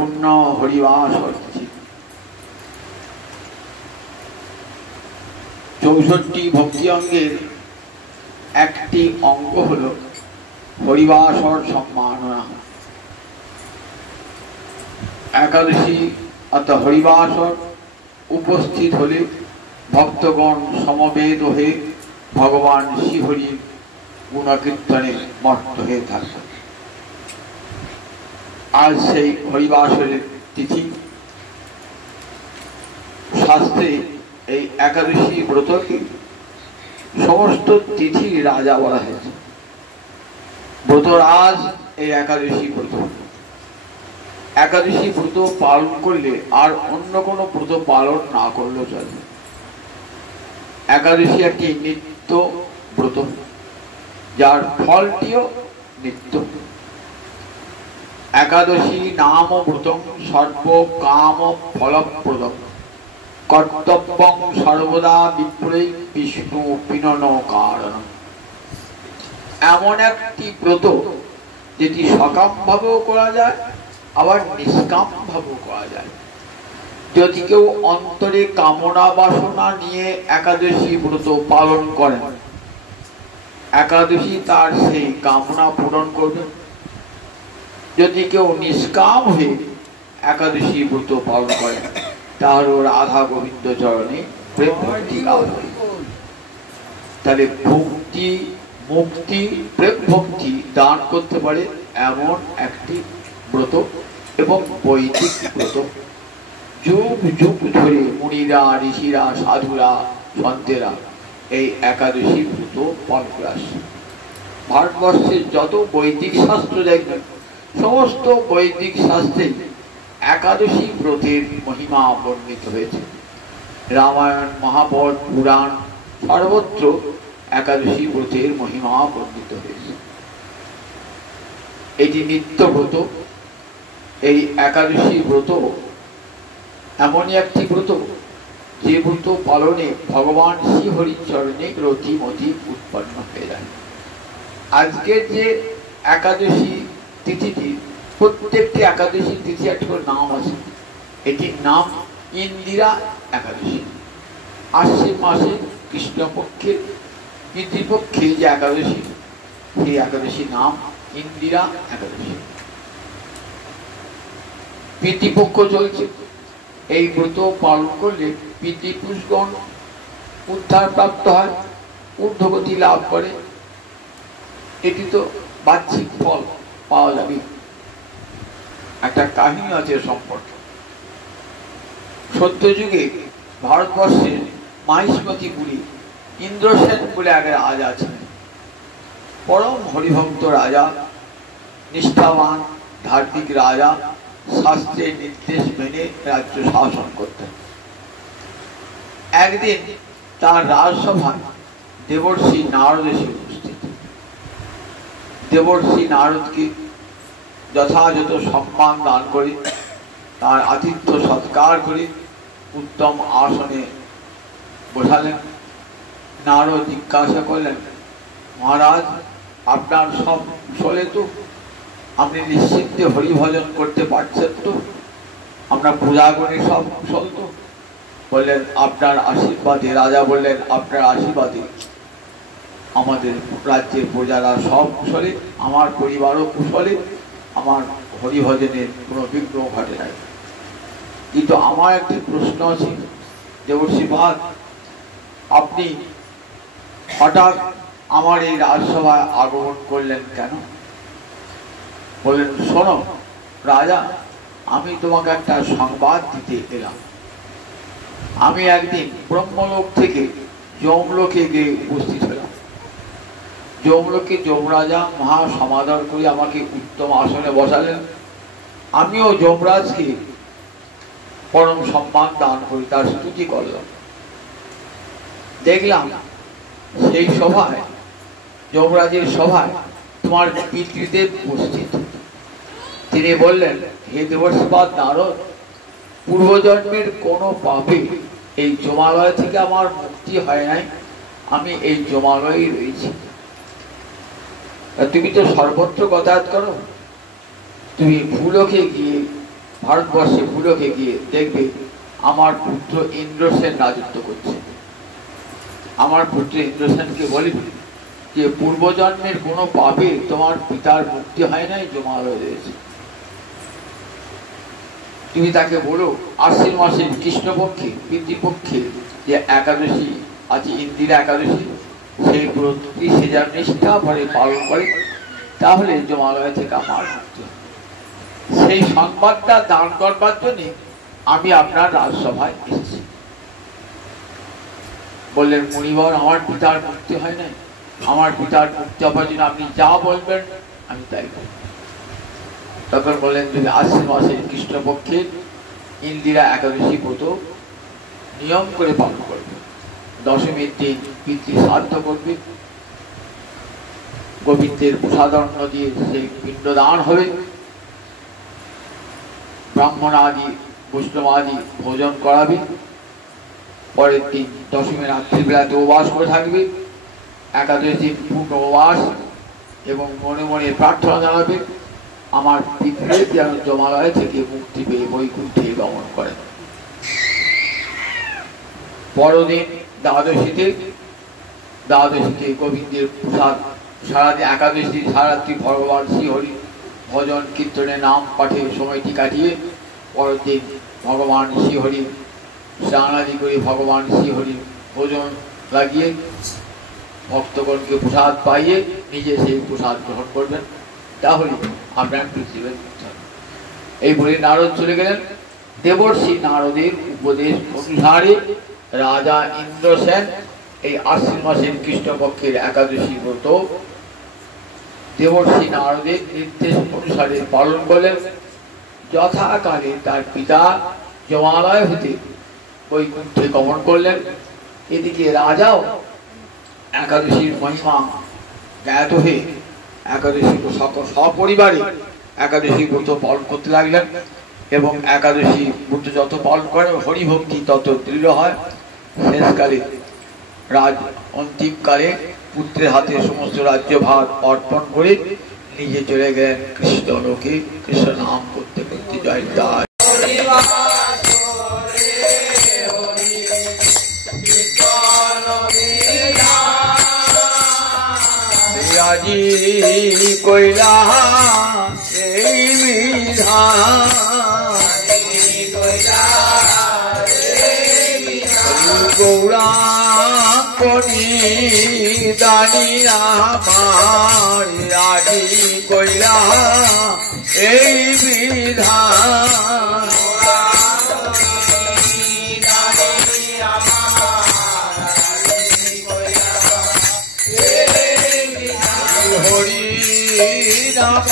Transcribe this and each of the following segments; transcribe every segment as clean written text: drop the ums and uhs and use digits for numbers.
পূর্ণ হরিবাস তিথি। 64 ভক্তি অঙ্গের একটি অঙ্গ হল হরিবাসর সম্মাননা। একাদশী অর্থাৎ হরিবাসর উপস্থিত হলে ভক্তগণ সমবেত হয়ে ভগবান শ্রীহরির গুণকীর্তনে মত্ত হয়ে থাকবে। আজ সেই হরিবাসরের তিথি। শাস্ত্রে এই একাদশী ব্রতকে সমস্ত তিথির রাজা বলা হয়েছে। ব্রতরাজ এই একাদশী ব্রত। একাদশী ব্রত পালন করলে আর অন্য কোনো ব্রত পালন না করলেও চলে। একাদশী একটি নিত্য ব্রত, যার ফলটিও নিত্য। একাদশী নাম ব্রতং সর্ব কাম ফলপ্রদম কর্তব্যং সর্বদা বিপ্রৈ বিষ্ণু পিনন কারণ। এমন একটি ব্রত যেটি সকাম ভাবেও করা যায়, আবার নিষ্কাম ভাবেও করা যায়। যদি কেউ অন্তরে কামনা বাসনা নিয়ে একাদশী ব্রত পালন করেন, একাদশী তার সেই কামনা পূরণ করবে। যদি কেউ নিষ্কাম হয়ে একাদশী ব্রত পালন করেন, তাহলে রাধা গোবিন্দ চরণে প্রেম ভক্তি লাভ হয়। তাহলে ভক্তি, মুক্তি, প্রেম ভক্তি দান করতে পারে এমন একটি ব্রত এবং বৈদিক ব্রত। যুগ যুগ ধরে মুনিরা, ঋষিরা, সাধুরা, সন্তেরা এই একাদশী ব্রত পালন করে আসছে। ভারতবর্ষের যত বৈদিক শাস্ত্র দেখবেন, সমস্ত বৈদিক শাস্ত্রে একাদশী ব্রতের মহিমা বর্ণিত হয়েছে। রামায়ণ, মহাভারত, পুরাণ সর্বত্র একাদশী ব্রতের মহিমা বর্ণিত হয়েছে। এটি নিত্য ব্রত। এই একাদশী ব্রত এমনই একটি ব্রত যে ব্রত পালনে ভগবান শ্রীহরির চরণে রতিমতি উৎপন্ন হয়ে যায়। আজকের যে একাদশী তিথিটি, প্রত্যেকটি একাদশী তিথি একটা নাম আছে। এটির নাম ইন্দিরা একাদশী। আশ্বিন মাসে কৃষ্ণপক্ষের পিতৃপক্ষে যে একাদশী, সেই একাদশীর নাম ইন্দিরা একাদশী। পিতৃপক্ষ চলছে। এই ব্রত পালন করলে পিতৃপুরুষগণ উদ্ধার প্রাপ্ত হয়, ঊর্ধ্বগতি লাভ করে। এটি তো বাহ্যিক ফল পাওয়া যাবে। একটা কাহিনী আছে সম্পর্কে। সত্যযুগে ভারতবর্ষের মাহিষ্মতিপুরী ইন্দ্রসেন বলে এক রাজা ছিলেন। পরম হরিভক্ত রাজা, নিষ্ঠাবান ধার্মিক রাজা, শাস্ত্রের নির্দেশ মেনে রাজ্য শাসন করতেন। একদিন তার রাজসভায় দেবর্ষি নারদ এসে উপস্থিত। দেবর্ষি নারদকে যথাযথ সম্মান দান করে, তার আতিথ্য সৎকার করে উত্তম আসনে বসালেন। নারদ জিজ্ঞাসা করলেন, মহারাজ, আপনার সব কুশলে তো? আপনি নিশ্চিন্তে হরিভজন করতে পারছেন তো? আমরা পূজা করি সব কুশল তো? বললেন, আপনার আশীর্বাদে। রাজা বললেন, আপনার আশীর্বাদে আমাদের রাজ্যের প্রজারা সব কুশলে, আমার পরিবারও কুশলে, আমার হরিভজনের কোনো বিঘ্ন ঘটে নাই। কিন্তু আমার একটি প্রশ্ন আছে, দেবর্ষি পাদ, আপনি হঠাৎ আমার এই রাজসভায় আগমন করলেন কেন? বললেন, শোনো রাজা, আমি তোমাকে একটা সংবাদ দিতে এলাম। আমি একদিন ব্রহ্মলোক থেকে যমলোকে গিয়ে উপস্থিত হলাম। যমলোকে যমরাজা মহা সমাদর করে আমাকে উত্তম আসনে বসালেন। আমিও যমরাজকে পরম সম্মান দান করি, তার স্তুতি করলাম। দেখলাম সেই সভায়, যমরাজের সভায় তোমার পিতৃদেব উপস্থিত। তিনি বললেন, হে দেবর্ষিপাদ নারদ, পূর্বজন্মের কোনো পাপে এই যমালয় থেকে আমার মুক্তি হয় নাই, আমি এই যমালয়ে রয়েছি। তুমি তো সর্বত্র যাতায়াত করো, তুমি ভূলোকে গিয়ে ভারতবর্ষে পুলকে গিয়ে দেখবে আমার পুত্র ইন্দ্রসেন রাজত্ব করছে। আমার পুত্র ইন্দ্রসেনকে বলবে যে পূর্বজন্মের কোনো পাপে তোমার পিতার মুক্তি হয় নাই, জমা হয়ে রয়েছে। তুমি তাকে বলো আশ্বিন মাসের কৃষ্ণপক্ষে পিতৃপক্ষে যে একাদশী আছে, ইন্দিরা একাদশী, সেই প্রতি সে যার নিষ্ঠা ভরে পালন করে, তাহলে জমালয় থেকে আমার মুক্তি। সেই সংবাদটা দান করবার জন্য আমি আপনার রাজসভায় এসেছি। বললেন মুনিবর, আমার পিতার মুক্তি হয় নাই, আমার পিতার মুক্তি হবার জন্য আপনি যা বলবেন আমি তাই করব। তখন বললেন যদি আশ্বিন মাসের কৃষ্ণপক্ষের ইন্দিরা একাদশী ব্রত নিয়ম করে পালন করবে, দশমীর দিন পিতৃ শ্রাদ্ধ করবে, গোবিন্দের প্রসাদন্ন দিয়ে সেই পিণ্ডদান হবে, ব্রাহ্মণ আদি বৈষ্ণব আদি ভোজন করাবে, পরের দিন দশমী রাত্রিবেলাতে উপবাস করে থাকবে, একাদশ দিন পূর্ণ উপবাস এবং মনে মনে প্রার্থনা জানাবে আমার পিতৃ যেন জমালয় থেকে মুক্তি পেয়ে বৈকুণ্ঠে গমন করেন। পরদিন দ্বাদশীতে গোবিন্দের প্রসাদ সারাদিন, একাদশী সারারাত্রি ভগবান শ্রীহরি ভজন কীর্তনে নাম পাঠে সময়টি কাটিয়ে পরের দিন ভগবান শ্রীহরি স্নানাদি করে ভগবান শ্রীহরি ভোজন লাগিয়ে ভক্তগণকে প্রসাদ পাইয়ে নিজে সেই প্রসাদ গ্রহণ করবেন, তাহলে আপনার পৃথিবীর মুক্তি হবে। এই বলে নারদ চলে গেলেন। দেবর্ষি নারদের উপদেশ অনুসারে রাজা ইন্দ্রসেন এই আশ্বিন মাসের কৃষ্ণপক্ষের একাদশী ব্রত দেবর্ষি নারদের নির্দেশ অনুসারে পালন করলেন। যথাকালে তার পিতা জমালয় হতে বৈকুণ্ঠে গমন করলেন। এদিকে রাজাও একাদশীর মহিমা জ্ঞাত হয়ে একাদশী সপরিবারে একাদশী ব্রত পালন করতে লাগলেন এবং একাদশী ব্রত যত পালন করে হরিভক্তি তত দৃঢ় হয়। শেষকালে অন্তিমকালে পুত্রের হাতে সমস্ত রাজ্যভার অর্পণ করে নিজে চলে গেলেন কৃষ্ণ লোকে, কৃষ্ণ নাম করতে করতে জয় জয়। রাজি কইলা এই বিধান, গৌরাঙ্গনি দানিয়া আমার রাজি কইলা এই বিধান, হরি নাম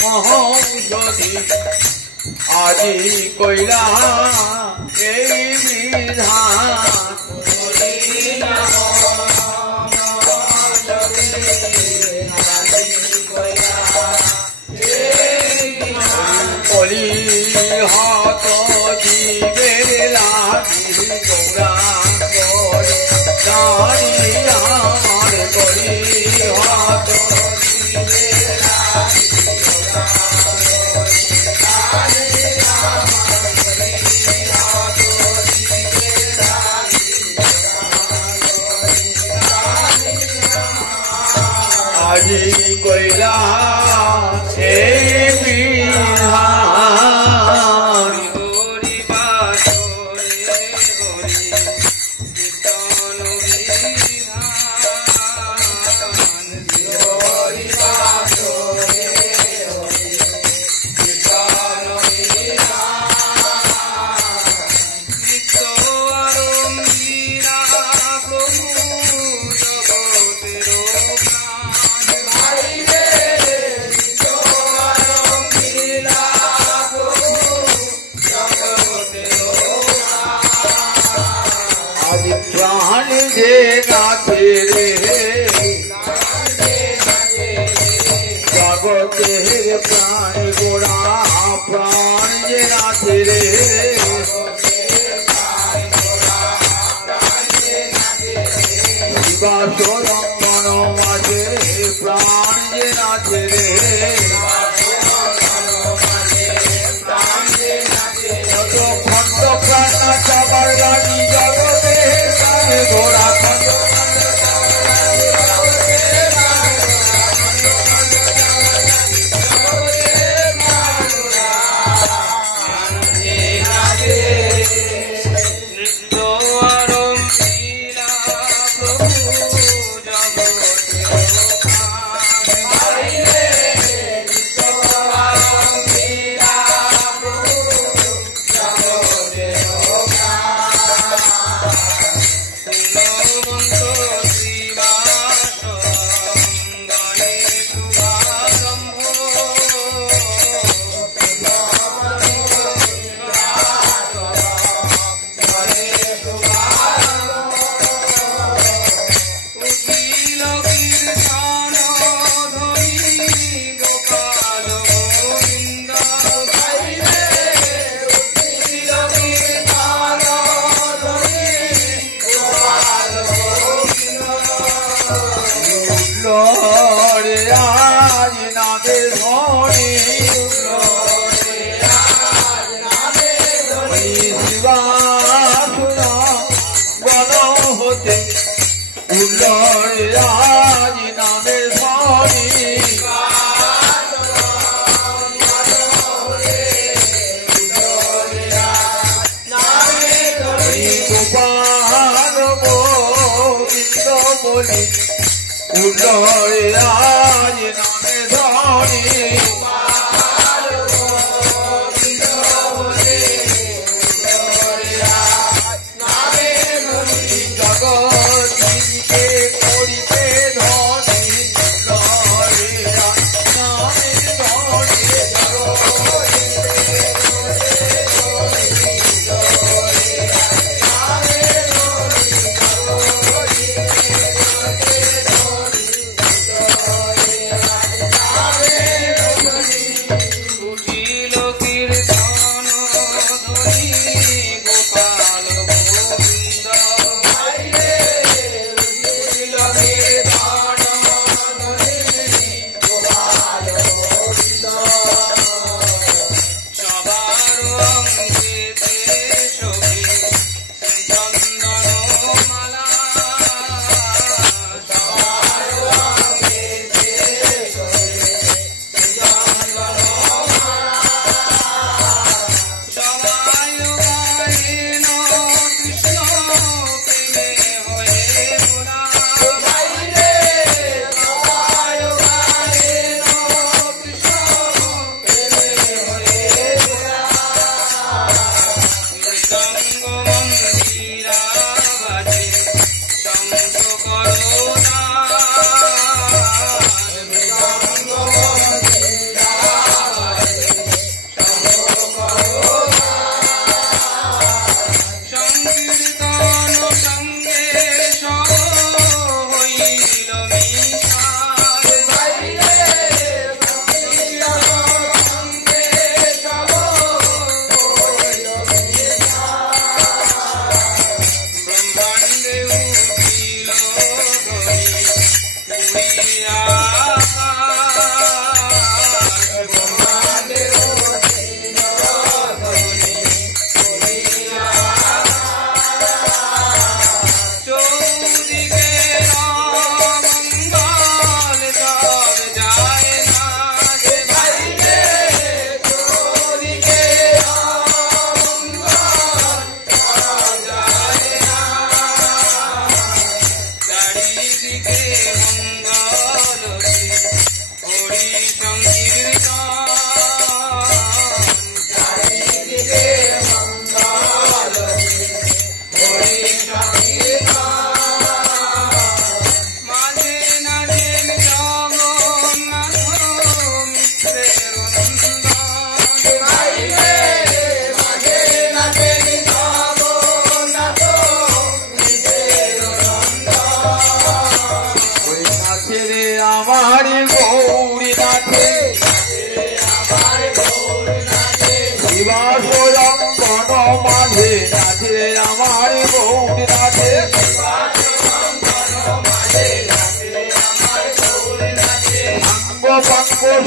মহৌষধি আজি কইলা এই বিধান, কলি হাত দিবে লাগি গৌরাঙ্গ দাঁড়ি আমার, কলি হাত দিবে লাগি আজি কইলা এই বিধান, হরি বাসরে হরি কীর্তন বিধান, হরি বাসরে হরি কীর্তন বিধান, নিত্য আরম্ভীরা প্রভু জগতের প্রাণ যে নাচে রে জগতের প্রাণ গোড়া, প্রাণ যে নাচে রে শিবাসরঙ্গন মাঝে প্রাণ যে নাচে রে, বলি উদয় আজ নামে ধরে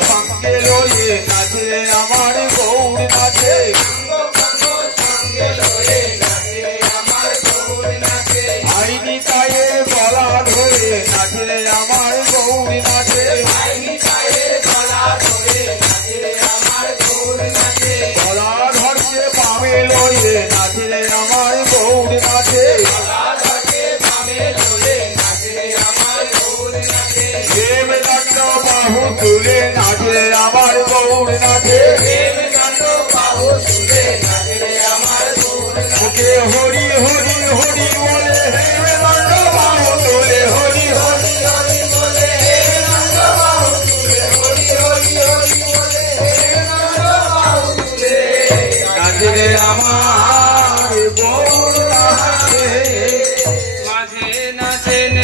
সঙ্গে লয়ে নাচে আমার গৌর নাচে আইনি তায়ে গলা ধরে নাচে আমার গৌর নাচে গলা ধরছে পামে লয়ে নাচে আমার গৌর নাচে বাহু তুলে নাচে আমার গৌর নাচে মুখে হরি হরি হরি বলে বাহু তুলে হরি হরি হরি বলে নাচে আমার গৌর নাচে মাঝে নাচেন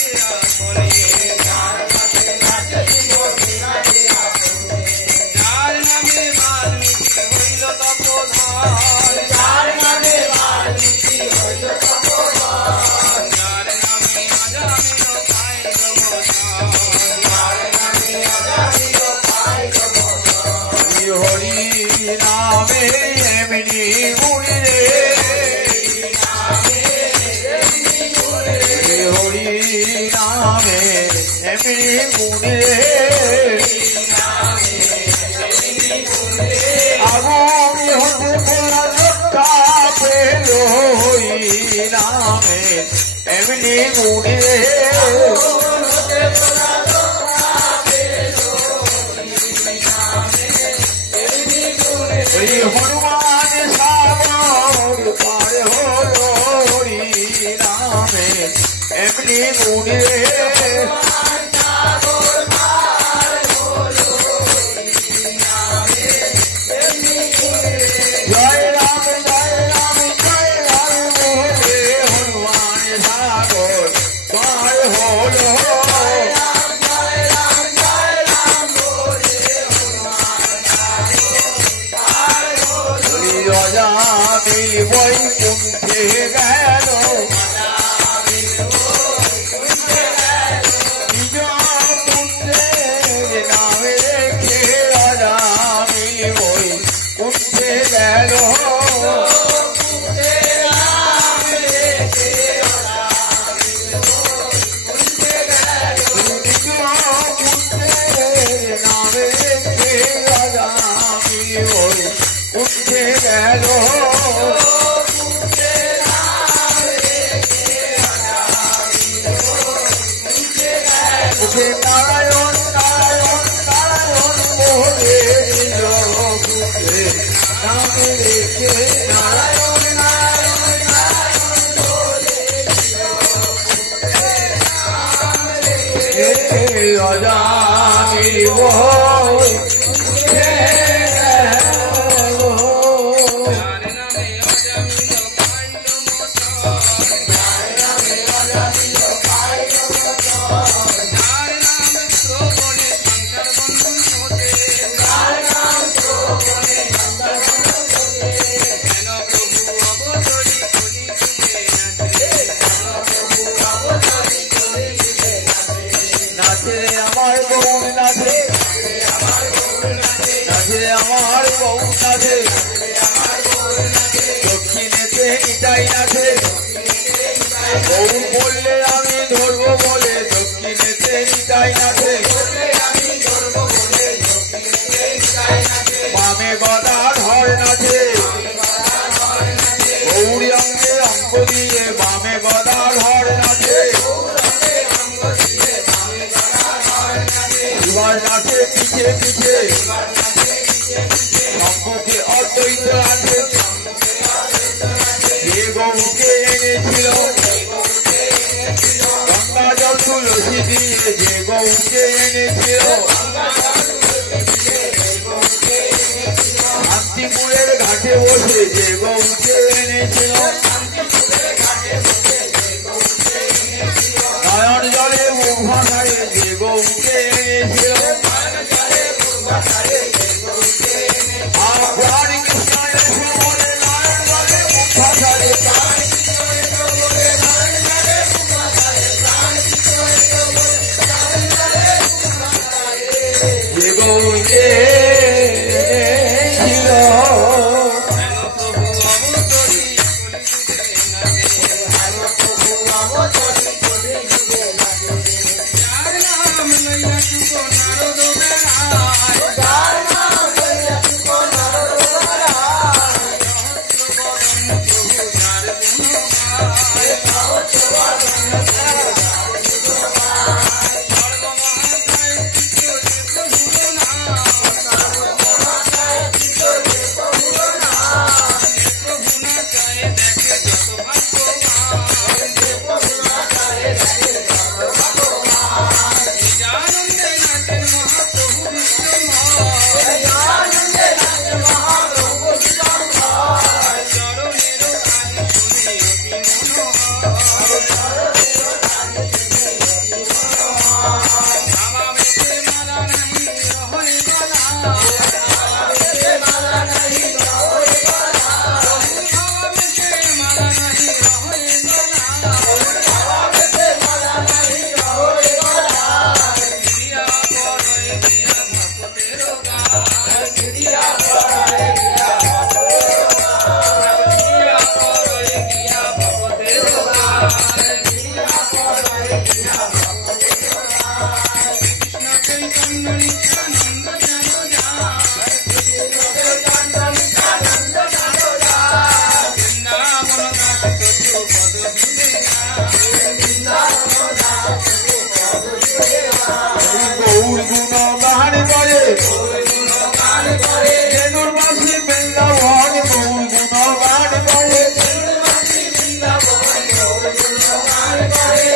Yeah. নামে এমনি গুণে আগুন হতে পড়া রক্ষা পেল নামে এমনি গুণে হনুমান সাগর পার হলো নামে এমনি গুণে জয় রাম জয় রাম জয় রাম বলে হনুমান সাগর পার হলো রাজামি বৈকুণ্ঠে গেল নিজ পুত্রের নামে রেখে রাজামি বৈকুণ্ঠে গেল নামে রেখে রাজামি উঠে গেল উঠে নারায়ণ নারায়ণ নারায়ণ বলে পুত্রে নামে রেখে নারায়ণ নারায়ণ নারায়ণ বলে রাজামি বই নাচে আমার বউ নাচে নাচে আমার বউ নাচে দক্ষিণেতে নিতাই নাচে বউ বললে আমি ধরবো বলে দক্ষিণেতে নিতাই নাচে বামে গদা ধর নাচে গৌরী অঙ্গে অঙ্গ দিয়ে বামে গদা ধর নাচে এবার নাচে পিছে পিছে সম্মুখে অদ্বৈত আছে যে গৌকে এনেছিল গঙ্গা জল তুলসী দিয়ে যে গৌকে এনেছিল শান্তিপুরের ঘাটে বসে যে গৌকে এনেছিল নয়ন জলে মুখ ভাসায় যে গৌকে এনেছিল আর কৃষ্ণের সুমনে নয়ন জলে মুখ ভাসায় যে গৌকে ছিল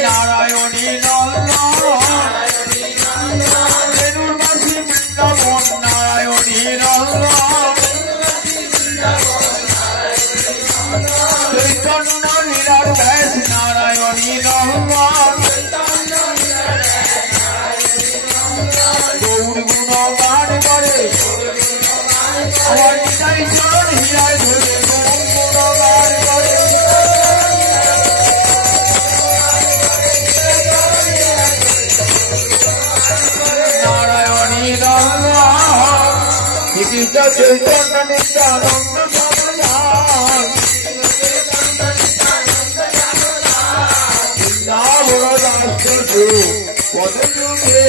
নারায়ণী নন্দন বেণুরবাসী বৃন্দাবন নারায়ণী নন্দন চৈতন্য লীলার ব্যাস নারায়ণী নন্দন গৌর গুণগান করে আমার নিতাই চরণ হীরায় ধরে গৌর গুণগান করে নারায়ণী নন্দন শ্রীকৃষ্ণ চৈতন্য নিত্যানন্দ সমাধান পদ যুগে